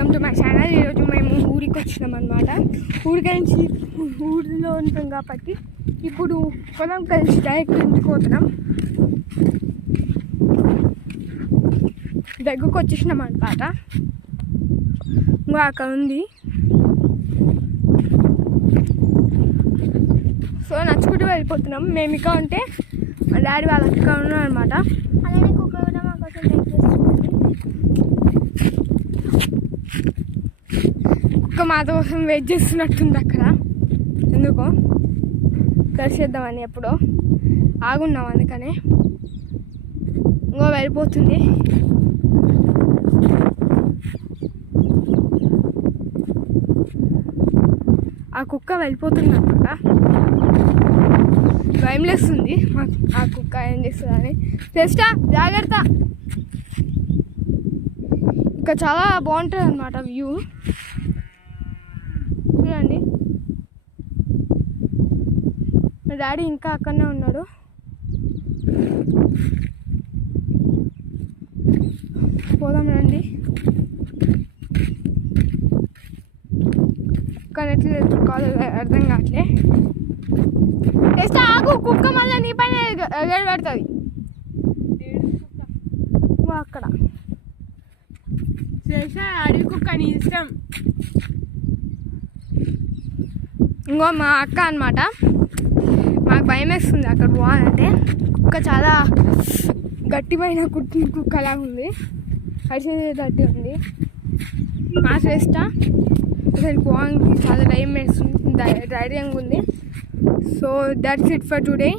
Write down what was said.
Welcome to my channel. ఈరోజు మేము ఊరికి వచ్చినాం అనమాట. ఊరిలో ఉంటాం కాబట్టి ఇప్పుడు పొలం కలిసి డైరెక్ట్ ఇంటికి పోతున్నాం. దగ్గరకు వచ్చేసినాం అనమాట. ఇంకా అక్కడ ఉంది. సో నచ్చుకుంటూ వెళ్ళిపోతున్నాం. మేము ఇక్కడ ఉంటే మా డాడీ వాళ్ళ అక్కడ ఉన్నాం అనమాట. అలానే కుక్క కూడా మా కోసం వెయిట్ చేస్తుంది. కుక్క మా కోసం వెయిట్ చేస్తున్నట్టుంది అక్కడ. ఎందుకో కలిసేద్దామని ఎప్పుడో ఆగున్నాం, అందుకనే ఇంకో వెళ్ళిపోతుంది. ఆ కుక్క వెళ్ళిపోతుంది అనమాట. భయం లేస్తుంది ఆ కుక్క ఏం చేస్తుందని. చేస్తా జాగ్రత్త. ఇంకా చాలా బాగుంటుంది అనమాట వ్యూ. చూడండి, మా డాడీ ఇంకా అక్కడనే ఉన్నాడు. పోదాం రండి. కానీ ఎట్లా తెచ్చుకోవాలో అర్థం కావట్లే. ఆగు, కుక్క మళ్ళీ నీ పైన ఎగరబెడుతుంది. అక్కడ అడవి కుక్క నీ ఇష్టం. ఇంకో మా అక్క అనమాట. మాకు భయం వేస్తుంది అక్కడ పోవాలంటే. కుక్క చాలా గట్టిపైన కుట్టిన కుక్కలా ఉంది, కరిచేటట్టు ఉంది. మా శ్రేష్ట అసలు పోవానికి చాలా భయం వేస్తుంది, ధైర్యంగా ఉంది. So that's it for today.